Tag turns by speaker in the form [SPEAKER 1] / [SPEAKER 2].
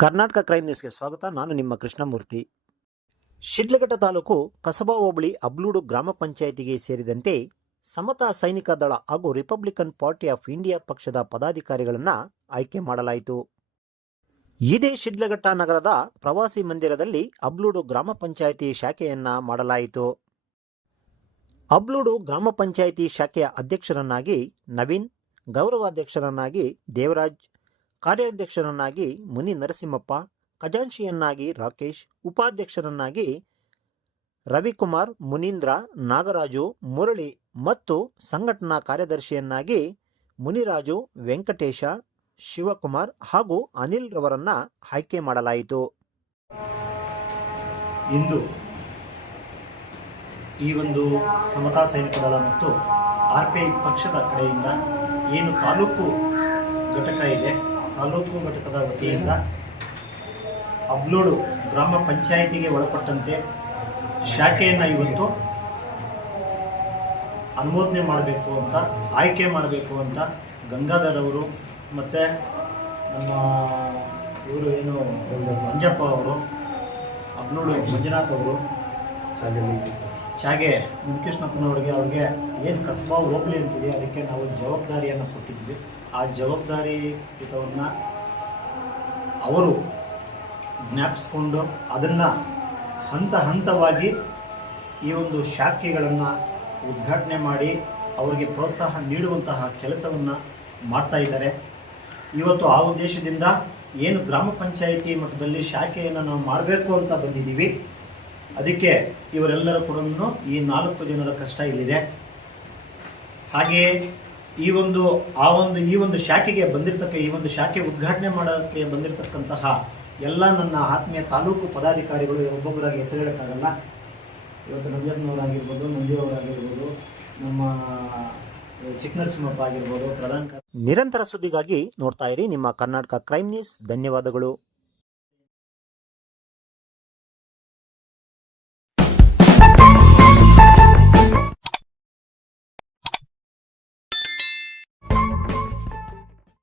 [SPEAKER 1] Karnataka crime ನ್ಯೂಸ್ಗೆ ಸ್ವಾಗತ. ನಾನು ನಿಮ್ಮ ಕೃಷ್ಣಮೂರ್ತಿ. ಶಿಡ್ಲಘಟ್ಟ ತಾಲೂಕು ಕಸಬಾ ಹೋಬಳಿ ಅಬ್ಲೂಡು ಗ್ರಾಮ ಪಂಚಾಯಿತಿಗೆ ಸೇರಿದಂತೆ ಸಮತಾ ಸೈನಿಕ ದಳ ಹಾಗೂ ರಿಪಬ್ಲಿಕನ್ ಪಾರ್ಟಿ ಆಫ್ ಇಂಡಿಯಾ ಪಕ್ಷದ ಪದಾಧಿಕಾರಿಗಳನ್ನು ಆಯ್ಕೆ ಮಾಡಲಾಯಿತು. ಇದೇ ಶಿಡ್ಲಘಟ್ಟ ನಗರದ ಪ್ರವಾಸಿ ಮಂದಿರದಲ್ಲಿ ಅಬ್ಲೂಡು ಗ್ರಾಮ ಪಂಚಾಯಿತಿ ಶಾಖೆಯನ್ನ ಮಾಡಲಾಯಿತು. ಅಬ್ಲೂಡು ಗ್ರಾಮ ಪಂಚಾಯಿತಿ ಶಾಖೆಯ ಅಧ್ಯಕ್ಷರನ್ನಾಗಿ ನವೀನ್, ಗೌರವಾಧ್ಯಕ್ಷರನ್ನಾಗಿ ದೇವರಾಜ್ ಕಾರ್ಯಾಧ್ಯಕ್ಷರನ್ನಾಗಿ ಮುನಿ ನರಸಿಂಹಪ್ಪ, ಖಜಾಂಚಿಯನ್ನಾಗಿ ರಾಕೇಶ್, ಉಪಾಧ್ಯಕ್ಷರನ್ನಾಗಿ ರವಿಕುಮಾರ್, ಮುನೀಂದ್ರ, ನಾಗರಾಜು, ಮುರಳಿ ಮತ್ತು ಸಂಘಟನಾ ಕಾರ್ಯದರ್ಶಿಯನ್ನಾಗಿ ಮುನಿರಾಜು, ವೆಂಕಟೇಶ, ಶಿವಕುಮಾರ್ ಹಾಗೂ ಅನಿಲ್ ರವರನ್ನ ಆಯ್ಕೆ ಮಾಡಲಾಯಿತು.
[SPEAKER 2] ಇಂದು ಈ ಒಂದು ಸಮತಾ ಸೈನಿಕ ದಳ ಮತ್ತು ಆರ್ ಪಿ ಐ ಪಕ್ಷದ ಕಡೆಯಿಂದ ಏನು ತಾಲೂಕು ಘಟಕ ಇದೆ ತಾಲೂಕು ಘಟಕದ ವತಿಯಿಂದ ಅಬ್ಲೋಡು ಗ್ರಾಮ ಪಂಚಾಯಿತಿಗೆ ಒಳಪಟ್ಟಂತೆ ಶಾಖೆಯನ್ನು ಇವತ್ತು ಅನುಮೋದನೆ ಮಾಡಬೇಕು ಅಂತ, ಆಯ್ಕೆ ಮಾಡಬೇಕು ಅಂತ ಗಂಗಾಧರ್ ಅವರು ಮತ್ತು ನಮ್ಮ ಇವರು ಏನು, ಮಂಜಪ್ಪ ಅವರು, ಅಬ್ಲೋಡು ಮಂಜುನಾಥ್ ಅವರು ಚಾಗೆ ಮುನಿಕೃಷ್ಣಪ್ಪನವ್ರಿಗೆ ಅವ್ರಿಗೆ ಏನು ಕಸಬಾ ಹೋಗ್ಲಿ ಅಂತಿದೆ, ಅದಕ್ಕೆ ನಾವು ಜವಾಬ್ದಾರಿಯನ್ನು ಕೊಟ್ಟಿದ್ವಿ. ಆ ಜವಾಬ್ದಾರಿ ಹಿತವನ್ನು ಅವರು ಜ್ಞಾಪಿಸ್ಕೊಂಡು ಅದನ್ನು ಹಂತ ಹಂತವಾಗಿ ಈ ಒಂದು ಶಾಖೆಗಳನ್ನು ಉದ್ಘಾಟನೆ ಮಾಡಿ ಅವರಿಗೆ ಪ್ರೋತ್ಸಾಹ ನೀಡುವಂತಹ ಕೆಲಸವನ್ನು ಮಾಡ್ತಾ ಇದ್ದಾರೆ. ಇವತ್ತು ಆ ಉದ್ದೇಶದಿಂದ ಏನು ಗ್ರಾಮ ಪಂಚಾಯಿತಿ ಮಟ್ಟದಲ್ಲಿ ಶಾಖೆಯನ್ನು ನಾವು ಮಾಡಬೇಕು ಅಂತ ಬಂದಿದ್ದೀವಿ. ಅದಕ್ಕೆ ಇವರೆಲ್ಲರೂ ಕೂಡ ಈ ನಾಲ್ಕು ಜನರ ಕಷ್ಟ ಇಲ್ಲಿದೆ. ಹಾಗೆಯೇ ಈ ಒಂದು, ಆ ಒಂದು, ಈ ಒಂದು ಶಾಖೆಗೆ ಬಂದಿರತಕ್ಕ, ಈ ಒಂದು ಶಾಖೆ ಉದ್ಘಾಟನೆ ಮಾಡೋಕ್ಕೆ ಬಂದಿರತಕ್ಕಂತಹ ಎಲ್ಲ ನನ್ನ ಆತ್ಮೀಯ ತಾಲೂಕು ಪದಾಧಿಕಾರಿಗಳು, ಒಬ್ಬೊಬ್ಬರಾಗಿ ಹೆಸರು ಹೇಳೋಕ್ಕಾಗಲ್ಲ. ಇವತ್ತು ನಂಜಪ್ಪನವರಾಗಿರ್ಬೋದು ನಂಜಿಯವರಾಗಿರ್ಬೋದು ನಮ್ಮ ಚಿಕ್ಕನರಸಿಂಹಪ್ಪ ಆಗಿರ್ಬೋದು, ಪ್ರಧಾನ
[SPEAKER 1] ನಿರಂತರ ಸುದ್ದಿಗಾಗಿ ನೋಡ್ತಾ ಇರಿ ನಿಮ್ಮ ಕರ್ನಾಟಕ ಕ್ರೈಮ್ ನ್ಯೂಸ್. ಧನ್ಯವಾದಗಳು.